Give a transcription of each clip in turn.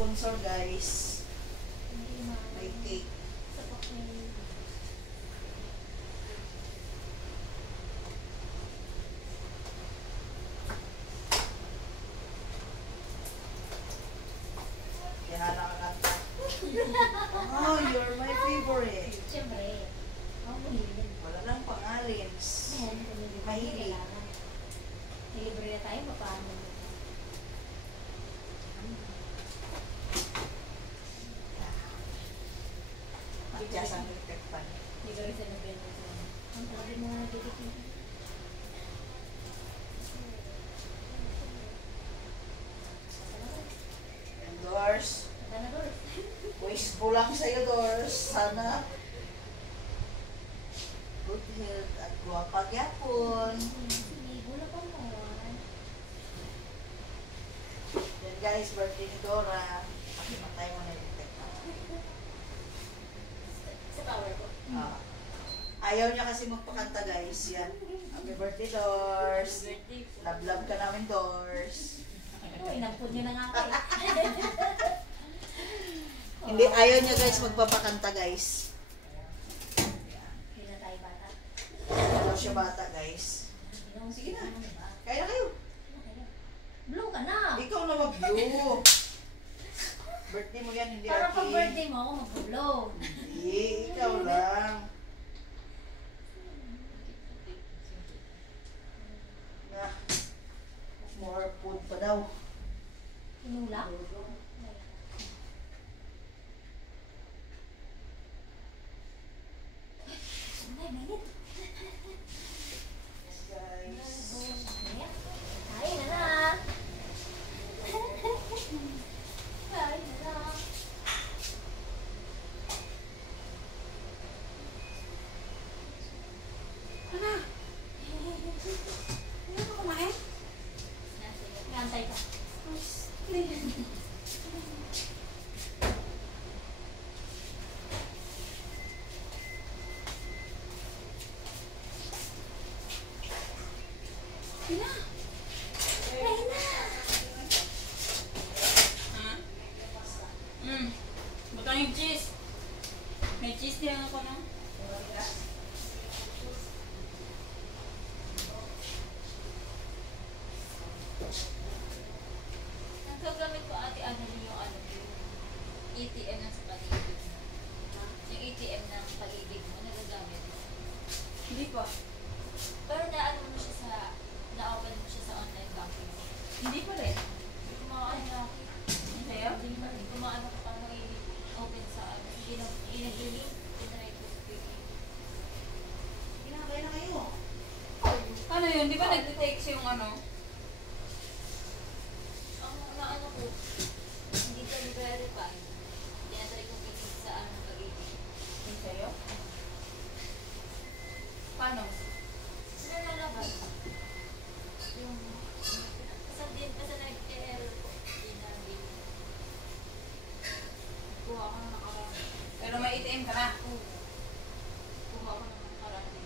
sponsor guys. May cake. Kaya nakakanta. Oh, you're my favorite. Siyempre. Wala lang pangalins. Mahilig. Libre na tayo, paano? Matyas ang nagtagpan. Libre sa nabenta sila. Ang sabi mo na dito. Doors. Wish ko lang sa'yo, Doors. Sana good health at guwapag yapon. Gula pa mo. Yan guys, birthday ni Dora. Pakimatay mo na yung detect na. Sa power ko. Ayaw niya kasi magpakanta guys. Yan. Happy birthday, Doors. Love ka namin, Doors. Inampun niyo na nga kayo. Hindi, ayaw niya guys magpapakanta guys. Hindi na tayo bata. Ayaw siya bata guys. Sige na. Kaya na kayo. Blue ka na. Ikaw na mag-blue. Birthday mo yan, hindi Para Aki. pag birthday mo ako mag-blue. Hindi, ikaw lang. Na. More food pa daw. Inula? Ay, mainit. Yes guys. Kain na na. Kain na na. Ano? Ano ka kumain? Ngantay ka. Sina? Kain na. Butang yung cheese. May cheese din ako, no? Ang gagamit ko ate, ano yung ano, yung ATM ng sa pag-ibig mo. Yung ATM ng pag-ibig mo, nagagamit mo. Hindi pa. Pero na-ano mo siya sa, na-open mo siya sa online banking mo. Hindi pa rin. Kumaano na ako. Sa'yo? Kumaano ka pa mag-open sa ano. Inag-link, tinry ko sa PayPal. Kinakaya na kayo. Ano yun? Di ba nag-text yung ano? Ang naano ko, hindi ka verify. Tinatry ko kinig sa ano pag-ibig. Yung sa'yo? Paano? Sila nalabas. Yung, kasi nag-error ko. Dinabing. Kuha ko ng nakarami. Pero may ATM ka na. Kuha ko ng nakarami.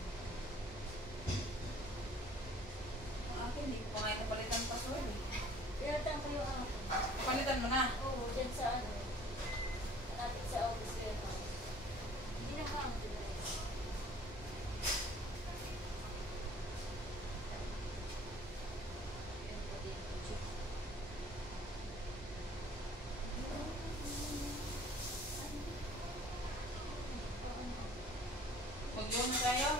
Ang akin, hindi ko pa nga napalitan password. Pinatang ko yung ako. Palitan mo na. Oo, dyan sa ano. Natin sa office ko yun. Hindi na ka ang Mag-loan na tayo.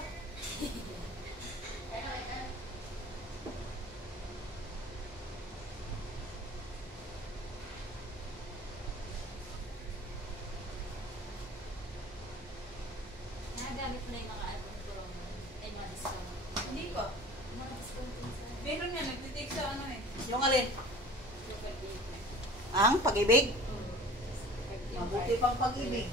Nagagamit mo na yung mga album ko ay mga discount. Hindi ko. Mga discount din sa Meron nga, nag-text sa ano eh. Yung alin? local paper. Ang pag-ibig? Oo. Mabuti pang pag-ibig.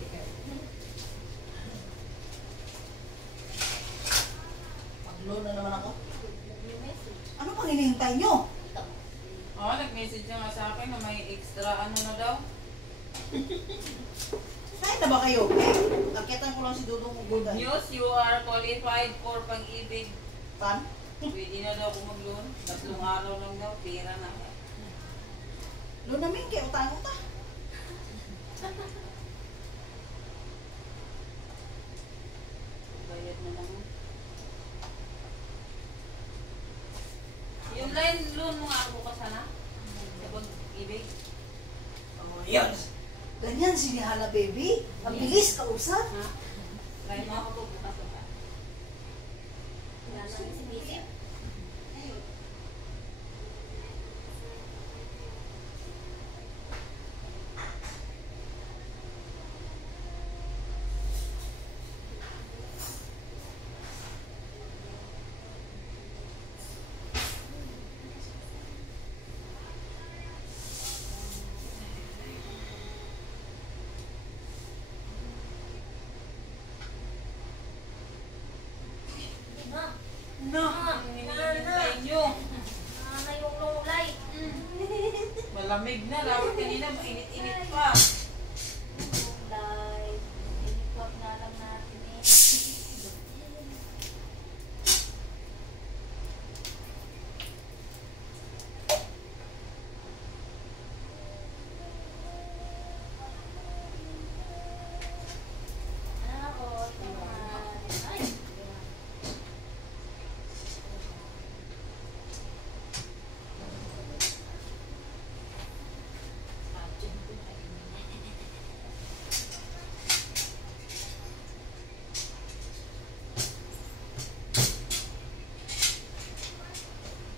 Pag-loan na naman ako. Yung message. Ano pang hinihintay nyo? Ito. Oo, nag-message siya nga sa akin na may extra ano na daw. Kain na ba kayo? Eh, nakitan ko lang si Dudong Ugudan. News, you are qualified for pag-ibig. Pan? Pwede na daw ako mag-loan. 3 araw lang daw, pera na. Loan namin kayo, utang ta. Yun. Ganyan si Hala baby. Ang bilis kausap. Try mo. Ako po bukas ba? Wala na si Missy. Na. No, ang hinihintay nyo. Na yung lulay. Malamig na. Dapat kanina mainit-init pa. Lulay. Inikwag na lang natin eh. Ako, naman. Ay.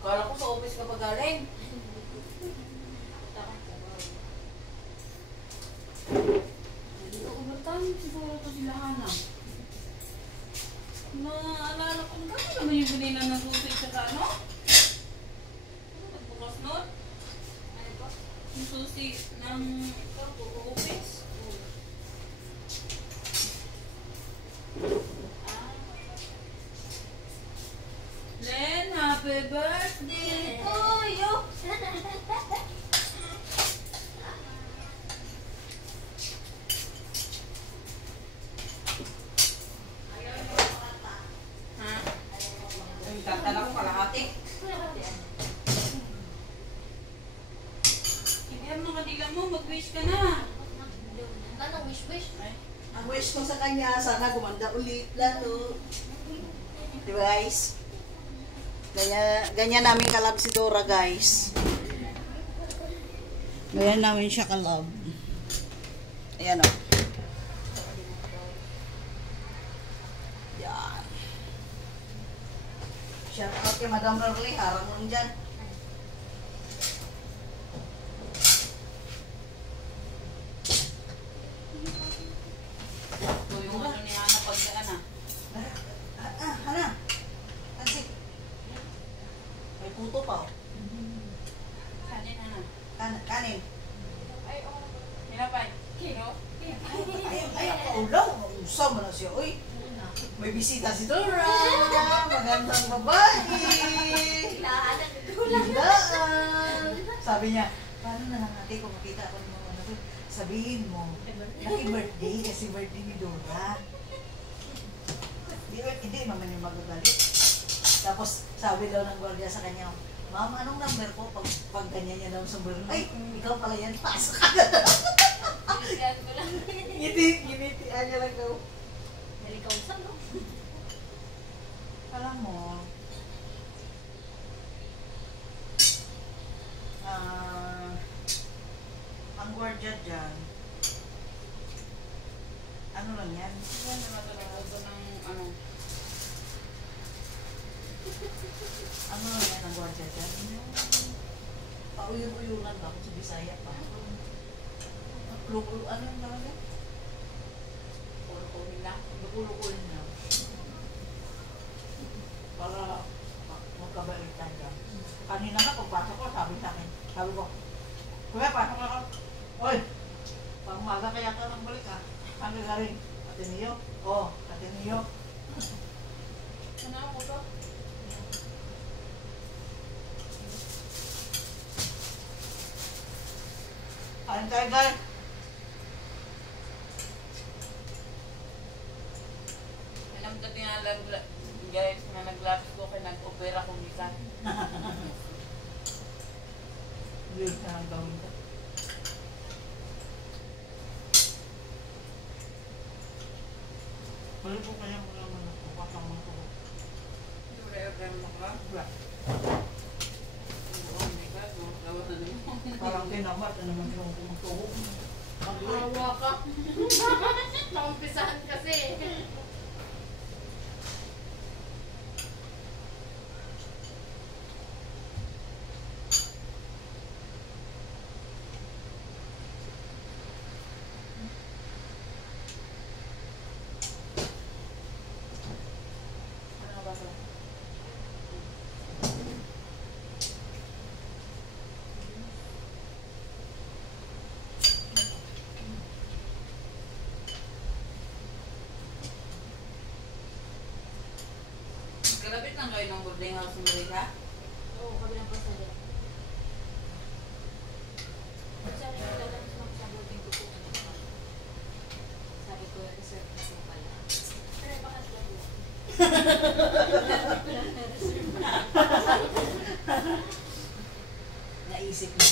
Kala ko sa office ka pa galing. Overtime siguro to sila Hana. Naalala ko, gano'n naman yung ganina ng susi tsaka ano? Pagbukas nun? Ano po? Yung susi ng office? Len, happy birthday to you! Ha? Ay, tatala ko kalahati. Hindi mo kadila mo, mag-wish ka na. Anong wish-wish? Ay, Ang wish ko sa kanya, sana gumanda ulit lalo. Diba guys? Ganyan namin kalab si Dora guys. Ganyan namin siya kalab. Ayan o. Yan. Shout out kay Madam Rorley, harang mo dyan. ito yung ano ni Ana pagkaan ah. Hana. Tansik. May puto pa o. Kanin Ana. Kanin. Ay, oo. Hinapay. Kino? Ay, ako ulaw. Usam mo na siya. Uy, may bisita si Dora. Magandang babae. Kailangan Biglaan. Sabi niya, paano na lang natin kung makita ako ng mga ano ko? Sabihin mo, happy birthday kasi birthday ni Dora. Hindi naman yung magagalit. Tapos sabi daw ng gwardiya sa kanya, Ma'am, anong number ko? Pag ganyan niya daw sa sombrero. Ay, ikaw pala yan. Pasok ka na. Binigyan ko lang. Ginitian niya lang daw. Nalikawsan, no? Alam mo, ang gwardiya dyan, ano lang yan? Yan naman talaga ito ng ano. Ano lang yan ang gwardiya dyan? Pauyong-uyungan ba kung sa Bisaya pa? Lukulo, ano yung tawag yan? Puro-puro nila. Lukulo-kulo na. Para magkabalitan ka. Kanina nga, pagpasok ko, sabi ko, Kuya, pasok ako. Oy, pang umaga kaya ka nang balik ha? Saan ka galing? Ateneo? Oo, Ateneo. Ano ako to? Kain tayo guys. Alam ko guys, na naglapis ko kay nag-opera ko gikan. Hindi ka nang gawin ko. Balik ko kaya mo naman ako. Kasama ko. Opera mo ka? Wala. Oh my God, no? Lawat na naman. Parang kinamat na naman yung tumutulog. Hawa ka. Naumpisahan kasi. Ano ba ito? Kalapit lang kayo ng boarding house ng Marika? Oo, kabilang pa sa dyan. Sabi ko lang sa boarding ko po. Sabi ko, reserve na po pala. Pero baka sila po. Naisip mo.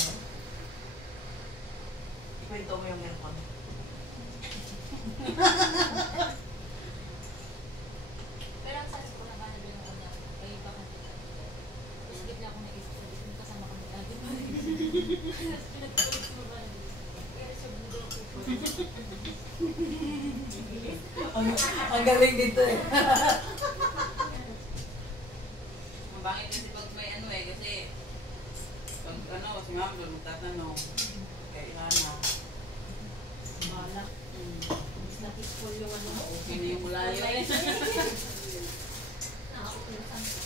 Ikwento mo yung aircon. Pero ang sabi ko naman na doon ako na, ay baka sila po. Tapos bigla ako naisip, sabi ko, kasama kami lagi pa rin. Tapos pinagpulis mo ba rin? Pero sa budo ko po. Ang galing dito eh. Mabangit kasi pag may ano eh, kasi pag ano, si ma'am doon magtatanong kay Ilana. Mana. Mas na-peaceful yung ano mo. Okay na yung mulayo eh. Nakakapulusan ko.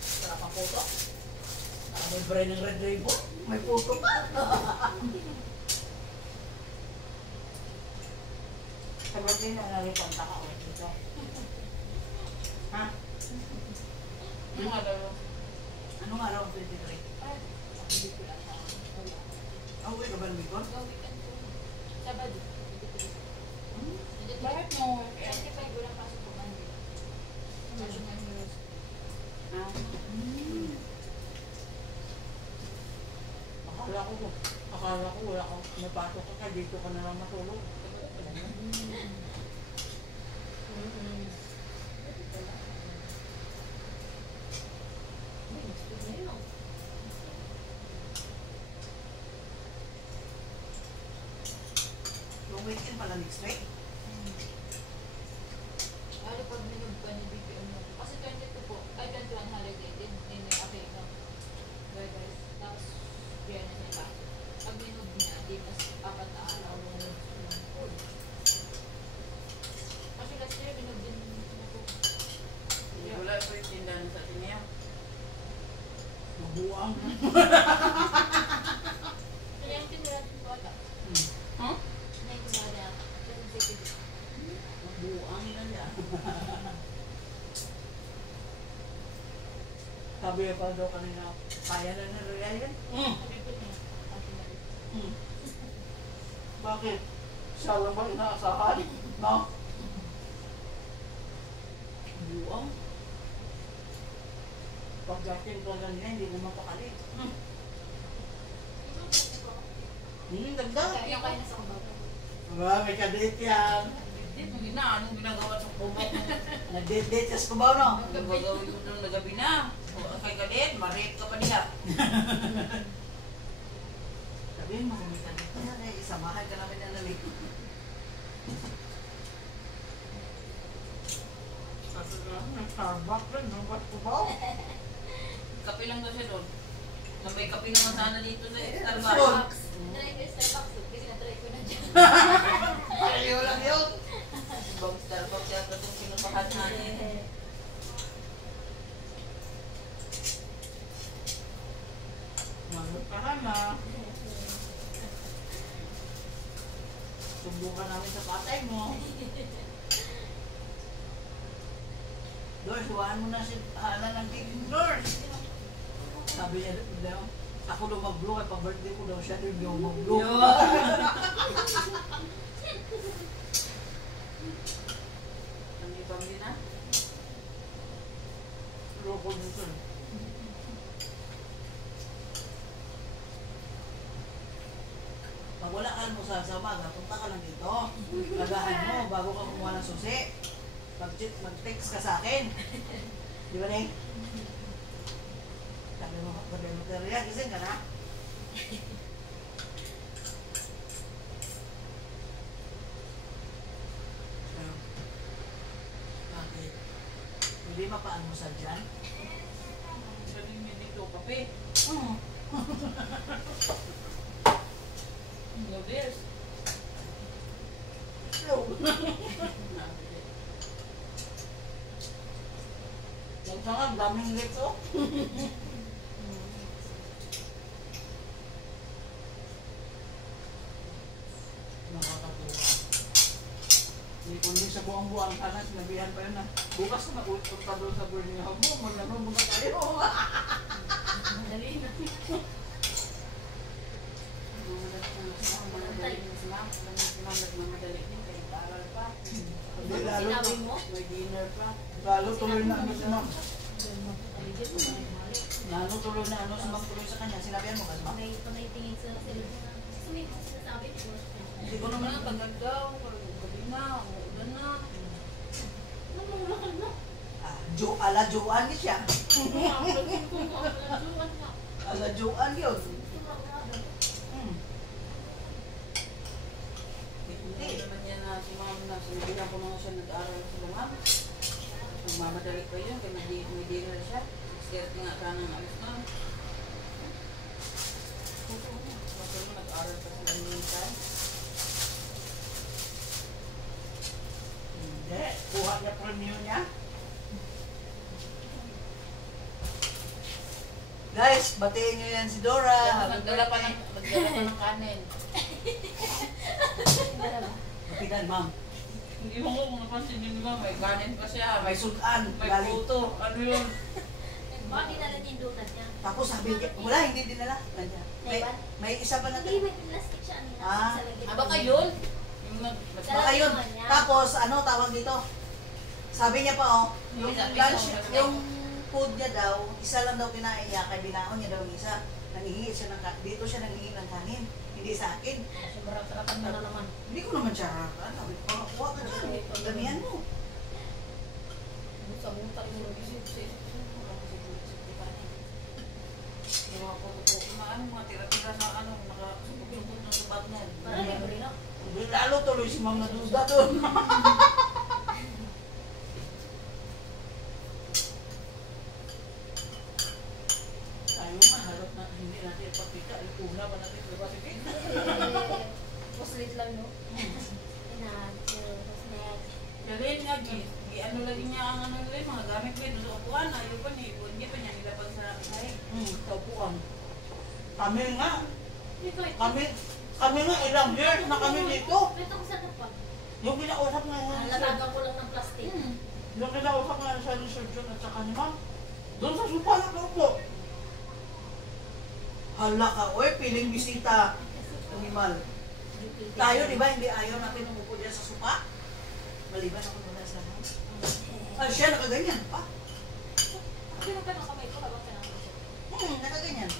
Sarap ang puto. May brain ng red ribbon. May puto pa. Sa birthday na nalipunta ka ulit dito. Ha? Ano nga daw? Anong araw ang 23? Ay, hindi ko lang ako. Wala. Ang uwi ka ba ng Bicol? Go weekend ko. Sabado. Hindi ko gusto. Bakit mo? 25 ko lang pasok ko Monday. National Heroes. Ah, Akala ko wala kang napasok ka kaya dito ka na lang matulog. Yung weekend pala next week. Lalo pag minug ka ni BPM mo. Kasi 22 po, ay 21 holiday din. May apay ka. Webers. Tapos, biyernes may pasok. Pag minug niya, di mas 4 na araw. Kasi last year, minug din na po. wala po yung tindahan sa Tineo. Mabuang. Kaya yung tinira din po ata. Huh? Na yung tinira din. Kasi city. Mabuang na niya. Sabi pa daw kanina, kaya na ni Royal yan? Sabi ko niya. Ate Marie. Bakit? Siya lang ba inaasahan? No? Buang. Pagdating ko lang niya, hindi ko mapakali. Dagdag. Kaya kayo nasa kubaw. Aba, may kadate yan. Anong ginagawa sa kumot mo? Nag-date-date sa Cubao, no? Anong gagawin mo nung nagabi na? O, kay Galit, ma-rape ka pa niya. Sabihin mo, kung may kadate yan, eh, isamahan ka namin na nalig. Starbucks rin, no? Ba't Cubao? Kape lang daw siya doon. Na may kape naman sana dito sa Sure. Starbucks. Try ko yung Starbucks kasi na-try ko na dyan. Ayaw lang yun. Ibang Starbucks yata itong sinupahan natin. Magot ka na na. Subukan namin sa patay mo. Doors, huwaan mo na si Hana ng tiging doors. Sabi niya daw, ako daw mag-blow, kaya pa-birthday ko daw siya daw mag-blow. Ang ibang din na. Loko dito. Pag wala ka mo sa umaga, punta ka lang dito. Lagahan mo bago ka kumuha ng susi. Mag-text ka sa akin. Di ba, Neng? Sabi mo, gabi mo gising ka na? mapaalmusal dyan? Galing niya dito, kape. Noodles. Slow. Nagsangag, daming lips oh. Nakakatuwa. Hindi kundi sa buwang-buwang sana sinabihan pa yun na bukas na mag-ulot pa doon sa Birmingham mo, maglaro muna tayo. Dali na. Hindi lalo, Sinabi mo? May dinner pa. lalo tuloy na ano si ma'am. Aligid mo na yung mali. Lalo tuloy na ano si ma'am tuloy sa kanya. Sinabihan mo ba ma'am? Panay tingin sa cellphone. Gusto mo yung sinasabi ko. Hindi ko Ano naman na, tagal daw. Gabi na, umuulan na. Namumulakan na. ala Joan ni siya. Kung makakalansuan ka. Ala Joan yun. Hindi naman niya na si ma'am na sinabihan ko mga siya nag-aaral sila ma'am. Magmamadali pa yun, kaya may dinner siya. 6:30 nga ka nang alis ma'am. Kasi mo nag-aaral pa sila minsan. Hindi. Kuha niya premium niya. Guys, batiin niyo yan si Dora. Happy Nagdala pa birthday. ng kanin. Bapitan, ma'am. Hindi mo kung napansin yun ba, may kanin pa siya. May sudan. May Galing. puto. Ano yun? Bakit dinala niya yung donut niya? Tapos sabi niya, wala, hindi dinala. Nandiyan. May isa pa na Hindi, may plastic siya. Ah. Baka yun? Yung Baka yun. Tapos, ano tawag dito? Sabi niya pa, oh, yung lunch, yung food niya daw, isa lang daw kinain niya, kaya binaon niya daw yung isa. Nangihingi siya ng kanin. Dito siya nangihingi ng kanin. Hindi sa akin. Sobrang sarapan mo na naman. Hindi ko naman siya harapan. Sabi ko, kuha ka dyan. Damihan mo. Musa-muta yung isip sa isip. yung mga puto ko, mga tira-tira sa ano, nakasubog-subog ng subat na. Parang libre na. Lalo tuloy si Ma'am Naduda doon. Tayo man, harap na hindi natin ipakita. Una ba natin ipakita? Puslit lang, no? Galing nga, ano lagi niya ang ano rin, mga gamit ko yun, sa upuan, ayaw pa niya, hindi pa niya nilabag sa sahig. Taupuan. Kami nga, Dito, ito. kami nga ilang years na kami dito. Ito ko sa tapat. Yung kinausap nga Latagan ko lang ng plastic. yung kinausap nga sa ni Sir John at saka ni Ma'am, doon sa sopa na po. Hala ka, oy, piling bisita. Animal. Tayo, di ba, hindi ayaw natin umupo dyan sa sopa? Maliban ako muna sa Ma'am. Ah, siya nakaganyan pa. Sino ka ng kamay ko habang pinakausap? Nakaganyan.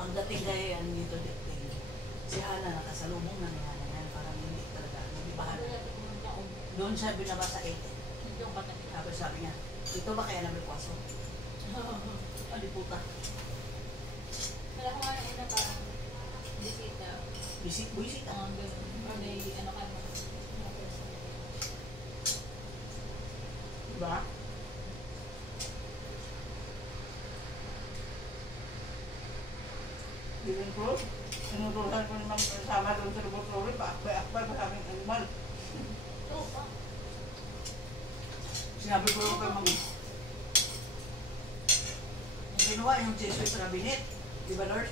Pagdating kay ano dito, si Hana nakasalubong na ni Hana yan, parang hindi talaga, hindi ba Hana? Doon siya binaba sa 8. Yung katabi. Tapos sabi niya, ito ba kaya namin kwaso? Ano puta? Wala ko nga yung una parang bisita. Buisit ah. Ang ganun. Or may ano ka naman. Diba? Living proof. Sinutulan ko naman kasama doon sa laboratory, paakbay-akbay pa sa aming animal. Oo pa. Sinabi ko yung kay Mami. Yung ginawa yung Jesus Rabinet. Di ba, Lord?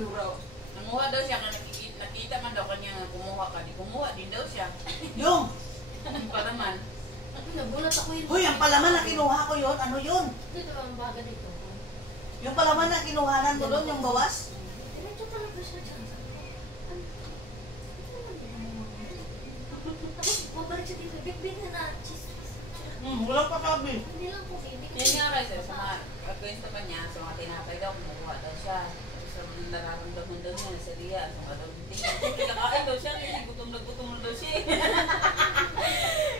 Duraw. Nanguha daw siya, nakita man daw kanya nga kumuha ka, di kumuha din daw siya. Yung! Yung pa naman, Nagulat ako yun. Hoy, ang palaman na kinuha ko yun, ano yun? Dito ang baga dito. Yung palaman na kinuhanan mo doon, yung bawas? Diretso talaga siya dyan. Tapos babalik siya dito. Big na cheese. Walang pasabi. Hindi lang po bibig. yan nga rin, sa mga kwento pa niya, sa mga tinapay daw, kumuha daw siya. Tapos sa mga nararamdaman daw niya, sa Ria, sa mga daw tingin. Kung kinakain daw siya, kasi gutom na daw siya.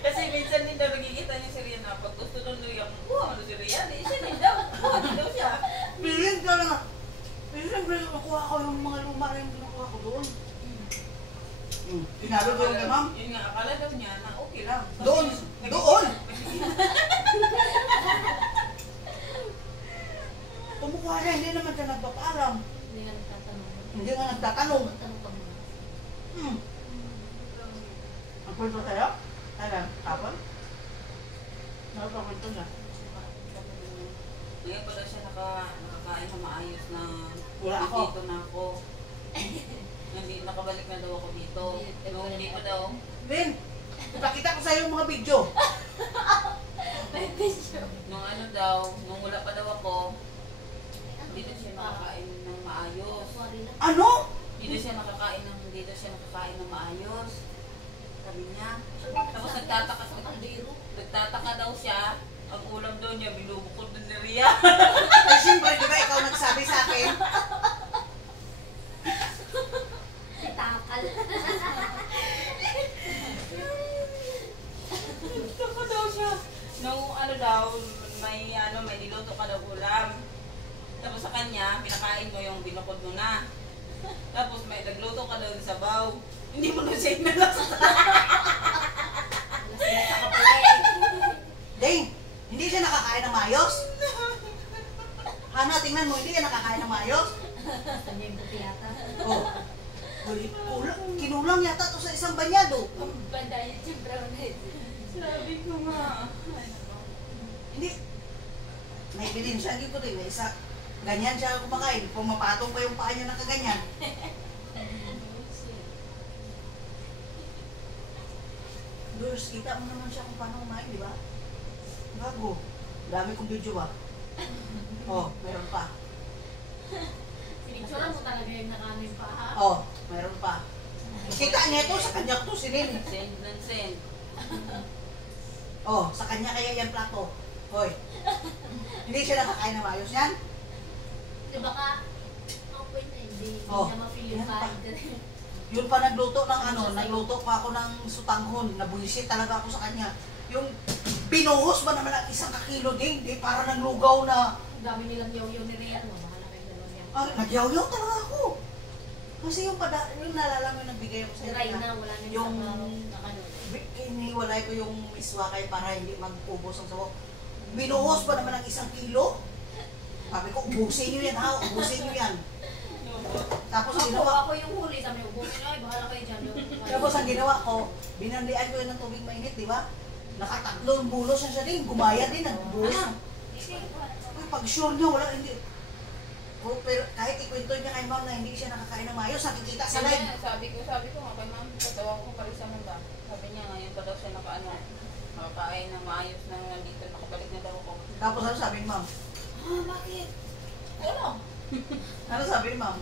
Kasi minsan din daw nagkikita niya si Ria na pag gusto daw niya, kuha mo daw si Ria, di siya din daw, kuha din daw siya. Piling ka na. Piling, nakuha ko yung mga luma rin kinukuha ko doon. Tinalo ko yung kay ma'am. Yun nga, akala daw niya na okay lang. Doon! Doon! Tumukha niya, hindi naman siya nagpapaalam. Hindi nga nagtatanong. Hindi nga nagtatanong. Tanong ka muna. Ang kwento sa'yo? Kailan? Kapon? Nakapagkwento niya. Ngayon pa daw siya nakakain na maayos na Wala ako. dito na ako. Hindi, nakabalik na daw ako dito. Nung hindi pa daw. Din, ipakita ko sa'yo yung mga video. May picture. Nung ano daw, nung wala pa daw ako, hindi na siya nakakain ng maayos. Ano? Hindi na siya nakakain ng maayos. Sabi niya. Tapos nagtataka daw siya. Ang ulam daw niya, binubukod ng Ria. Ay, siyempre, di ba ikaw nagsabi sa akin? Takal. Nagtataka daw siya. Nung ano daw, may niluto ka daw ulam. Tapos sa kanya, pinakain mo yung binukod mo na. Tapos may nagluto ka daw ng sabaw. Hindi mo na siya inalasa. Ding, hindi siya nakakain ng maayos? Hana, tingnan mo, hindi siya nakakain ng maayos? Kanya yung puti yata. Oh. Kinulang yata to sa isang banyado. Bandayit yung brown head. Sabi ko nga. Hindi. May ebidensya dito din. May isa. Ganyan siya kumakain. Pumapatong pa yung paa niya na kaganyan. Lurs, kita mo naman siya kung paano kumain, di ba? Bago. Dami kong video ba? Oh, meron pa. Sinitsura mo talaga yung nakamin pa ha? Oh, meron pa. Kita niya ito, sa kanya to sinin. Send ng send. Oh, sa kanya kaya yan plato. Hoy. Hindi siya nakakain ng maayos yan? Di ba ka? Okay na, hindi Oh, niya ma-feel yung yan pa. kain. Yun pa nagluto ng ano, nagluto pa ako ng sutanghon. Nabuisit talaga ako sa kanya. Yung binuhos ba naman ang isang kakilo din? Di para ng lugaw na, Ang dami nilang yaw-yaw ni Rian mo. Baka na kayo dalawa niya. nagyaw-yaw talaga ako. Kasi yung naalala mo yung nagbigay ako sa Dry na, wala na yung nakalun. kiniwalay ko yung miswakay para hindi mag-ubos ang sabaw. Binuhos pa naman ang isang kilo. Sabi ko, ubusin nyo yan ha, ubusin nyo yan. Tapos ang ginawa Ako yung huli, sabi ko, bukin ay, bahala kayo dyan. Tapos ang ginawa ko, binandian ko yun ng tubig mainit, di ba? Nakatatlong bulos na siya din, gumaya din, nagbuhos. Uy, pag sure niya, wala, hindi. Oh, pero kahit ikwento niya kay ma'am na hindi siya nakakain ng maayos, nakikita sa live. Sabi ko nga kay ma'am, tatawa ko pa rin sa manda. Sabi niya ngayon pa daw siya nakakain ng maayos na nandito, nakabalik na daw ako. Tapos ano sabi ni ma'am? Bakit? Ano? Ano sabi ni ma'am?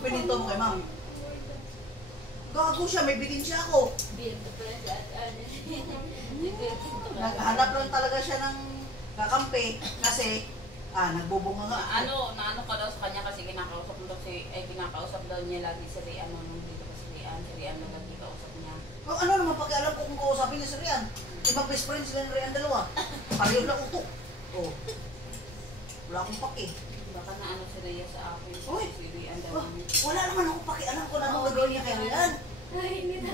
Pininto mo kay ma'am. Gago siya, may bidin siya ako. Naghanap lang talaga siya ng kakampi kasi nagbubunga nga. Naano ka daw sa kanya kasi kinakausap daw niya lagi si Rian nung dito pa si Rian na lagi kausap niya. Oh, ano naman pakialam ko kung kausapin niya si Rian? Ibang best friend sila ni Rian dalawa. Pareho lang utok. Oh. Wala akong paki. Baka na ano si Rhea sa akin. Uy! Si Rian daw. Oh, wala naman akong pakialam ko na akong gagawin niya kay Rian. Ay, hindi na.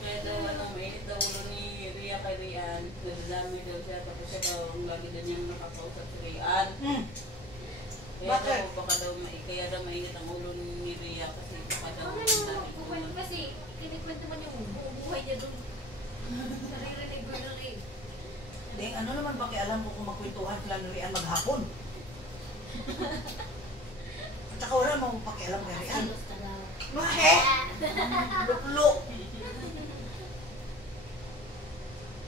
Kaya daw mainit daw ulo ni Rhea kay Rian. Nadadami daw siya tapos siya daw ang lagi daw niyang nakakausap si Rian. Bakit? Kaya daw mainit ang ulo ni Rhea kasi baka daw Kasi, kinikwento man yung buong buhay niya doon. Naririnig ko yun eh. Deng, ano naman pakialam ko kung magkwentuhan sila ni Rian maghapon? At saka wala namang pakialam kay Rian. Silos ka lang. Bakit? Luklo.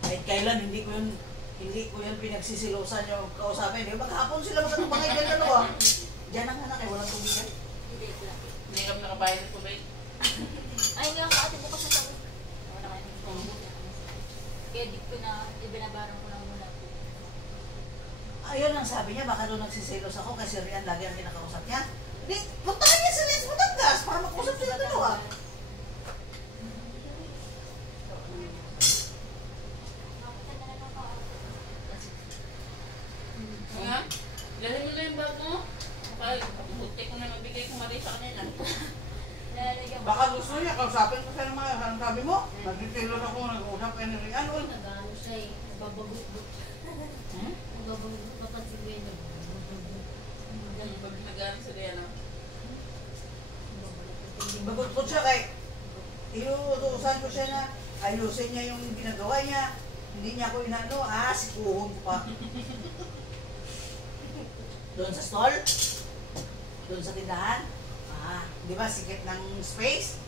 Kahit kailan, hindi ko yun pinagsisilosan yung kausapin. Di ba maghapon sila magkatubangay dyan dalawa? Diyan ang anak, walang tubigan. Hindi ko lang. Hindi kami nakabayad ng tubig. Ay, nga ka, ate bukas na sabi. Wala ka nang kaya di ko na, ibinabarang ko lang muna po. Ayun ang sabi niya, baka doon nagsisilos ako kasi Rian lagi ang kinakausap niya. Di, puntahan niya sa Let's Batangas para mag-usap sila dalawa. Nga? Dahil mo na yung bag mo? Okay, puti ko na mabigay ko mali sa kanila. Lalagyan mo. Baka gusto niya, kausapin ko siya ng mga, anong sabi mo? Nag-tailor ako, nag-usap kayo ng Rian. Nag-ano siya eh. Nababagot-got. Hmm? Nababagot papansin ko yun. Pag nag-ano sa Rian, no? Bagot-bagot siya kay, inuutusan ko siya na ayusin niya yung ginagawa niya. Hindi niya ako inano, sikuhon ko pa. Doon sa stall? Doon sa tindahan? Di ba sikip ng space?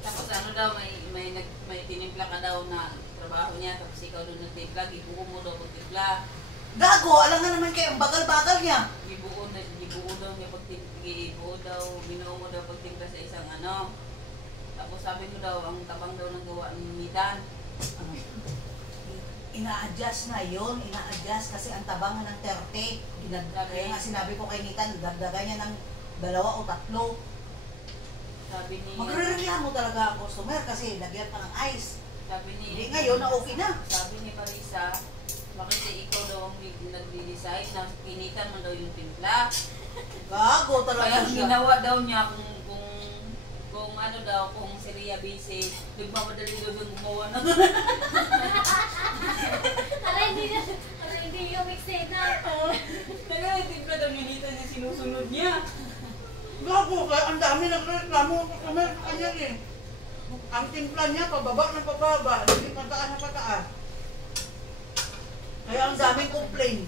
Tapos ano daw, may tinimpla ka daw na trabaho niya, tapos ikaw doon nagtimpla, gibuo mo daw pagtimpla. Gago, alam nga naman kayo, ang bagal-bagal niya. Gibuo daw niya binuo mo daw pagtimpla sa isang ano. Tapos sabi mo daw, ang tabang daw ng gawa ni Mitan. Ina-adjust na yon, ina-adjust kasi ang tabangan ng 30. Kaya nga sinabi ko kay Nitan, dagdagan niya ng 2 o 3. Sabi ni Magre-reklamo talaga ang customer kasi lagyan pa ng ice. sabi ni Hindi ngayon na okay na. Sabi ni Marisa, bakit ikaw daw ang nag-decide na kinitan mo daw yung timpla? Gago talaga Kaya siya. ginawa daw niya kung ano daw, kung si Rhea busy, nagmamadali daw siyang gumawa ng Para hindi yung eksena. kaya yung timpla daw nilitan niya sinusunod niya. Gago, kaya ang dami nagreklamo ang customer sa kanya eh. Ang timpla niya, pababa ng pababa, hindi pataas na pataas. Kaya ang daming complain.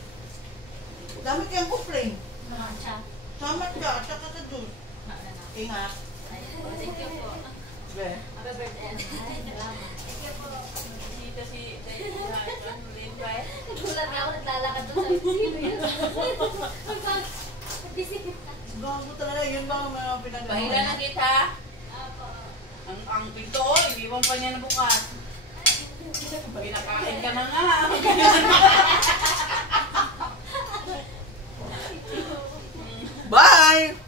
Dami kayang complain. Siya. Samat ka, at saka sa juice. Ingat. Thank you po. Be. Happy birthday. Salamat. Dito si Limpa eh. Nagulat nga ako, naglalakad doon sa sino yun? Bisita. Gago talaga, yun ba ang mga pinagawa? Bahila na kita. Apo. Ang pinto, iniwan pa niya na bukas. Pinakain ka na nga. Bye!